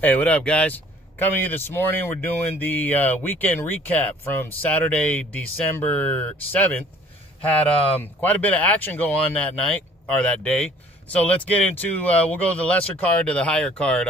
Hey, what up, guys? Coming to you this morning, we're doing the weekend recap from Saturday, December 7th. Had quite a bit of action go on that night, or that day. So let's get into, we'll go to the lesser card to the higher card.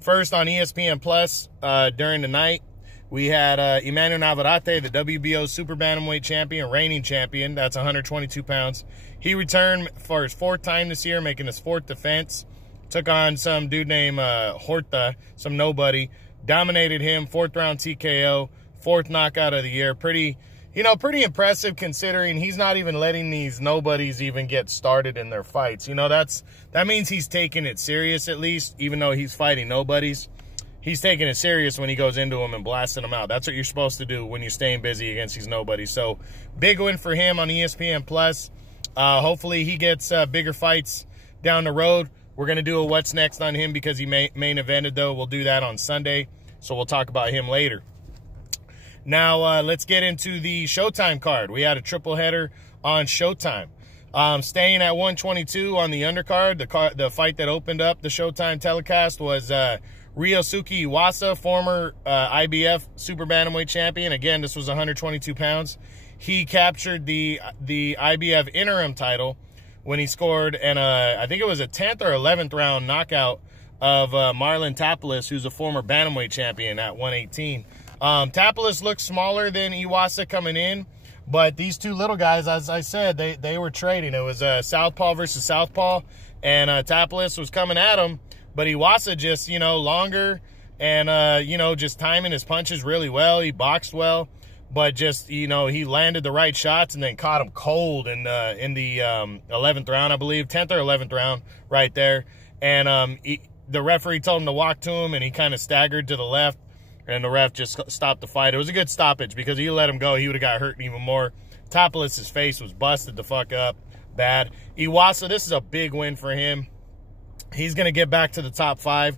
First on ESPN Plus during the night, we had Emmanuel Navarrete, the WBO Super Bantamweight champion, reigning champion. That's 122 pounds. He returned for his fourth time this year, making his fourth defense. Took on some dude named Horta, some nobody. Dominated him, fourth round TKO, fourth knockout of the year. Pretty impressive considering he's not even letting these nobodies even get started in their fights. That means he's taking it serious at least, even though he's fighting nobodies. He's taking it serious when he goes into them and blasting them out. That's what you're supposed to do when you're staying busy against these nobodies. So, big win for him on ESPN Plus. Hopefully he gets bigger fights down the road. We're going to do a what's next on him because he main evented, though. We'll do that on Sunday, so we'll talk about him later. Now, let's get into the Showtime card. We had a triple header on Showtime. Staying at 122 on the undercard, the fight that opened up the Showtime telecast was Ryosuke Iwasa, former IBF Super Bantamweight champion. Again, this was 122 pounds. He captured the IBF interim title when he scored I think it was a 10th or 11th round knockout of Marlon Tapales, who's a former bantamweight champion at 118. Tapales looked smaller than Iwasa coming in, but these two little guys, as I said, they were trading. It was southpaw versus southpaw, and Tapales was coming at him, but Iwasa just, longer and, just timing his punches really well. He boxed well. But just, he landed the right shots and then caught him cold in the 11th round, I believe. 10th or 11th round right there. And the referee told him to walk to him, and he kind of staggered to the left. And the ref just stopped the fight. It was a good stoppage because he let him go. He would have got hurt even more. Tapales' face was busted the fuck up bad. Iwasa, this is a big win for him. He's going to get back to the top 5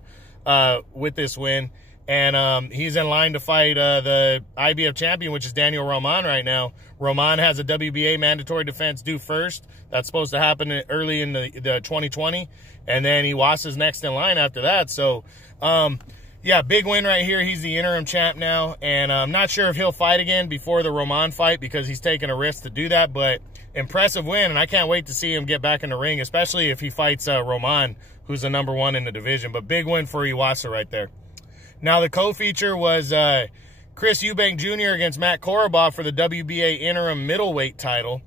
with this win. And he's in line to fight the IBF champion, which is Daniel Roman right now. Roman has a WBA mandatory defense due first. That's supposed to happen early in the 2020. And then Iwasa's next in line after that. So, yeah, big win right here. He's the interim champ now. And I'm not sure if he'll fight again before the Roman fight because he's taking a risk to do that. But impressive win, and I can't wait to see him get back in the ring, especially if he fights Roman, who's the #1 in the division. But big win for Iwasa right there. Now, the co-feature was Chris Eubank Jr. against Matt Korobov for the WBA interim middleweight title.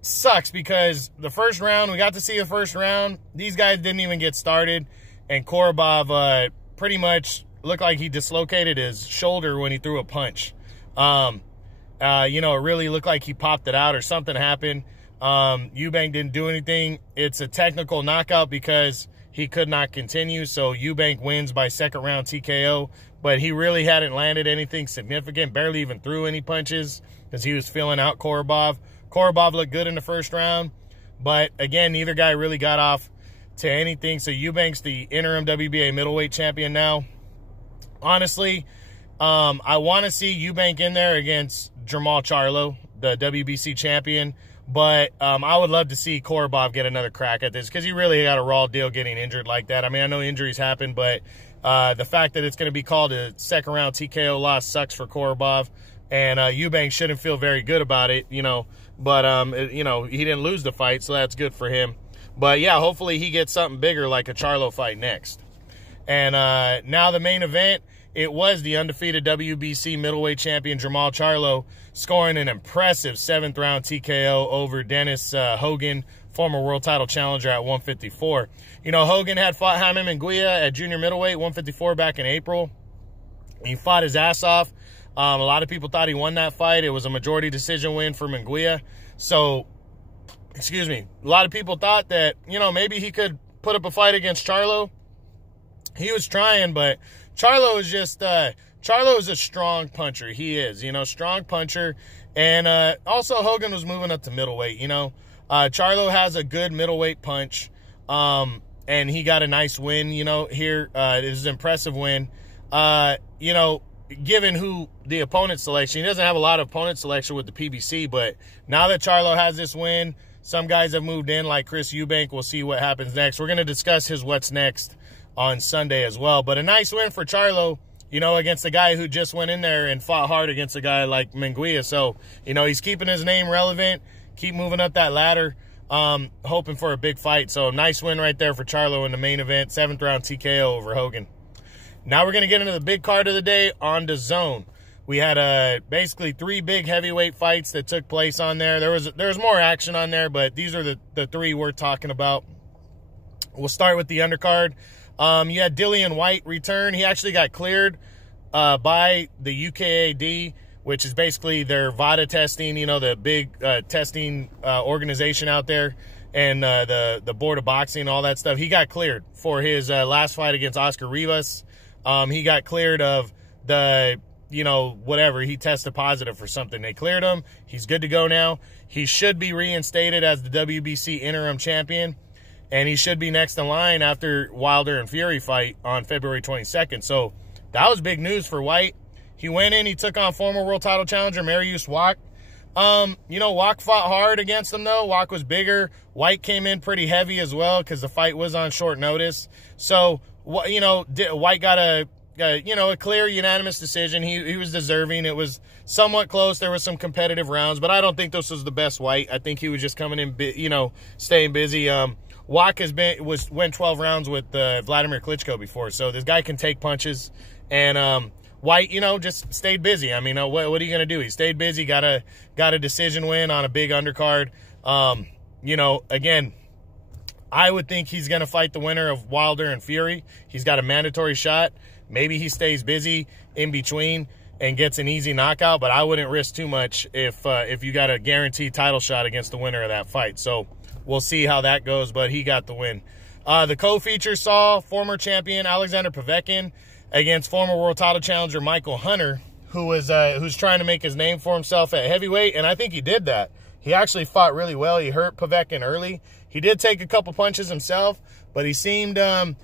Sucks because the first round, we got to see the first round. These guys didn't even get started, and Korobov pretty much looked like he dislocated his shoulder when he threw a punch. It really looked like he popped it out or something happened. Eubank didn't do anything. It's a technical knockout because he could not continue, so Eubank wins by second round TKO, but he really hadn't landed anything significant, barely even threw any punches because he was filling out Korobov. Korobov looked good in the first round, but again, neither guy really got off to anything, so Eubank's the interim WBA middleweight champion now. Honestly, I want to see Eubank in there against Jermall Charlo, the WBC champion. But I would love to see Korobov get another crack at this because he really got a raw deal getting injured like that. I mean, I know injuries happen, but the fact that it's going to be called a second-round TKO loss sucks for Korobov. And Eubank shouldn't feel very good about it, But, he didn't lose the fight, so that's good for him. But, yeah, hopefully he gets something bigger like a Charlo fight next. And now the main event, it was the undefeated WBC middleweight champion Jermall Charlo scoring an impressive 7th round TKO over Dennis Hogan, former world title challenger at 154. Hogan had fought Jaime Munguia at junior middleweight 154 back in April. He fought his ass off. A lot of people thought he won that fight. It was a majority decision win for Munguia. So, a lot of people thought that, maybe he could put up a fight against Charlo. He was trying, but Charlo is just, Charlo is a strong puncher. He is, strong puncher. And also Hogan was moving up to middleweight, Charlo has a good middleweight punch. And he got a nice win, here. It is an impressive win. Given who the opponent selection, he doesn't have a lot of opponent selection with the PBC, but now that Charlo has this win, some guys have moved in like Chris Eubank. We'll see what happens next. We're going to discuss his what's next on Sunday as well. But a nice win for Charlo, you know, against a guy who just went in there and fought hard against a guy like Munguia. So, you know, he's keeping his name relevant, keep moving up that ladder, hoping for a big fight. So, nice win right there for Charlo in the main event, 7th round TKO over Hogan. Now we're going to get into the big card of the day on DAZN. We had basically 3 big heavyweight fights that took place on there. There was more action on there, but these are the 3 we're talking about. We'll start with the undercard. You had Dillian Whyte return. He actually got cleared by the UKAD, which is basically their VADA testing, you know, the big testing organization out there, and the Board of Boxing, all that stuff. He got cleared for his last fight against Oscar Rivas. He got cleared of the, you know, whatever. He tested positive for something. They cleared him. He's good to go now. He should be reinstated as the WBC interim champion, and he should be next in line after Wilder and Fury fight on February 22nd. So that was big news for Whyte. He went in, he took on former world title challenger Mariusz Wach. You know, Wach fought hard against him, though. Wach was bigger. Whyte came in pretty heavy as well because the fight was on short notice. So, you know, Whyte got a clear unanimous decision. He was deserving. It was somewhat close. There were some competitive rounds, but I don't think this was the best Whyte. I think he was just coming in, you know, staying busy. Wach went 12 rounds with Vladimir Klitschko before, so this guy can take punches. And Whyte, you know, just stayed busy. I mean, what are you going to do? He stayed busy, got a decision win on a big undercard. You know, again, I would think he's going to fight the winner of Wilder and Fury. He's got a mandatory shot. Maybe he stays busy in between and gets an easy knockout, but I wouldn't risk too much if you got a guaranteed title shot against the winner of that fight. So we'll see how that goes, but he got the win. The co-feature saw former champion Alexander Povetkin against former world title challenger Michael Hunter, who's trying to make his name for himself at heavyweight, and I think he did that. He actually fought really well. He hurt Povetkin early. He did take a couple punches himself, but he seemed to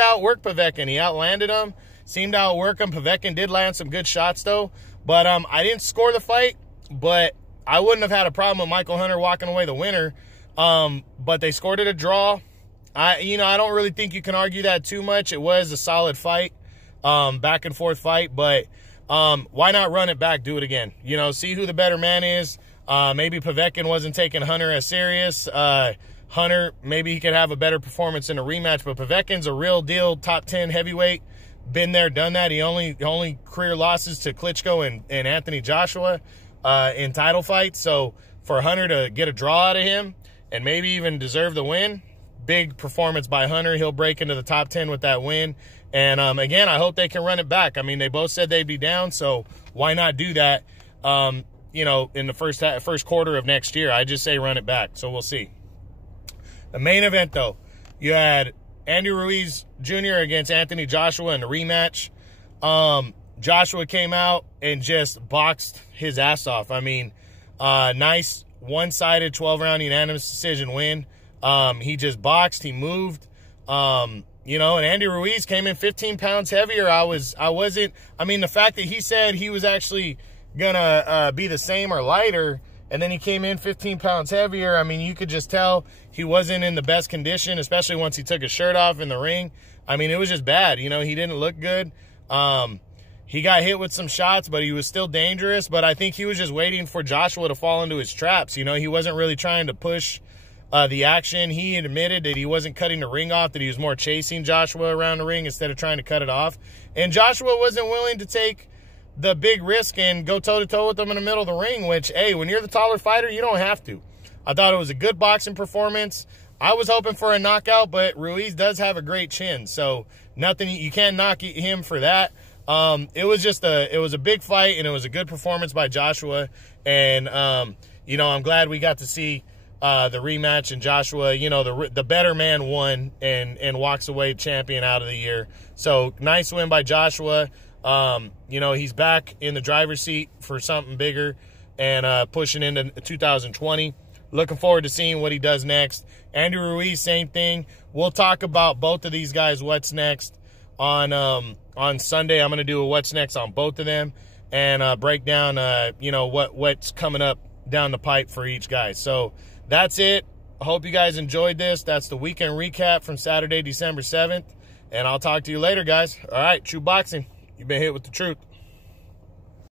outwork Povetkin. He outlanded him, seemed to outwork him. Povetkin did land some good shots, though. But I didn't score the fight, but I wouldn't have had a problem with Michael Hunter walking away the winner. But they scored it a draw. I don't really think you can argue that too much. It was a solid fight, back and forth fight, but why not run it back, do it again? You know, see who the better man is. Maybe Povetkin wasn't taking Hunter as serious. Hunter, maybe he could have a better performance in a rematch, but Povetkin's a real deal top 10 heavyweight. Been there, done that. He only career losses to Klitschko and Anthony Joshua in title fights. So for Hunter to get a draw out of him and maybe even deserve the win, big performance by Hunter. He'll break into the top 10 with that win. And again, I hope they can run it back. I mean, they both said they'd be down, so why not do that? You know, in the first quarter of next year. I just say run it back. So we'll see. The main event, though, you had Andy Ruiz Jr. against Anthony Joshua in the rematch. Joshua came out and just boxed his ass off. I mean, nice one-sided 12-round unanimous decision win. He just boxed. He moved. You know, and Andy Ruiz came in 15 pounds heavier. I mean, the fact that he said he was actually gonna be the same or lighter, and then he came in 15 pounds heavier. I mean, you could just tell he wasn't in the best condition, especially once he took his shirt off in the ring. I mean, it was just bad. You know, he didn't look good. He got hit with some shots, but he was still dangerous. But I think he was just waiting for Joshua to fall into his traps. You know, he wasn't really trying to push the action. He admitted that he wasn't cutting the ring off, that he was more chasing Joshua around the ring instead of trying to cut it off. And Joshua wasn't willing to take the big risk and go toe-to-toe with him in the middle of the ring, which, hey, when you're the taller fighter, you don't have to. I thought it was a good boxing performance. I was hoping for a knockout, but Ruiz does have a great chin, so nothing, you can't knock him for that. It was a big fight, and it was a good performance by Joshua. And, you know, I'm glad we got to see the rematch, and Joshua, you know, the better man won and walks away champion out of the year. So nice win by Joshua. You know, he's back in the driver's seat for something bigger and pushing into 2020. Looking forward to seeing what he does next. Andy Ruiz, same thing. We'll talk about both of these guys, what's next, on Sunday. I'm going to do a what's next on both of them and break down, you know, what's coming up down the pipe for each guy. So that's it. I hope you guys enjoyed this. That's the weekend recap from Saturday, December 7th. And I'll talk to you later, guys. All right, True Boxing. You've been hit with the truth.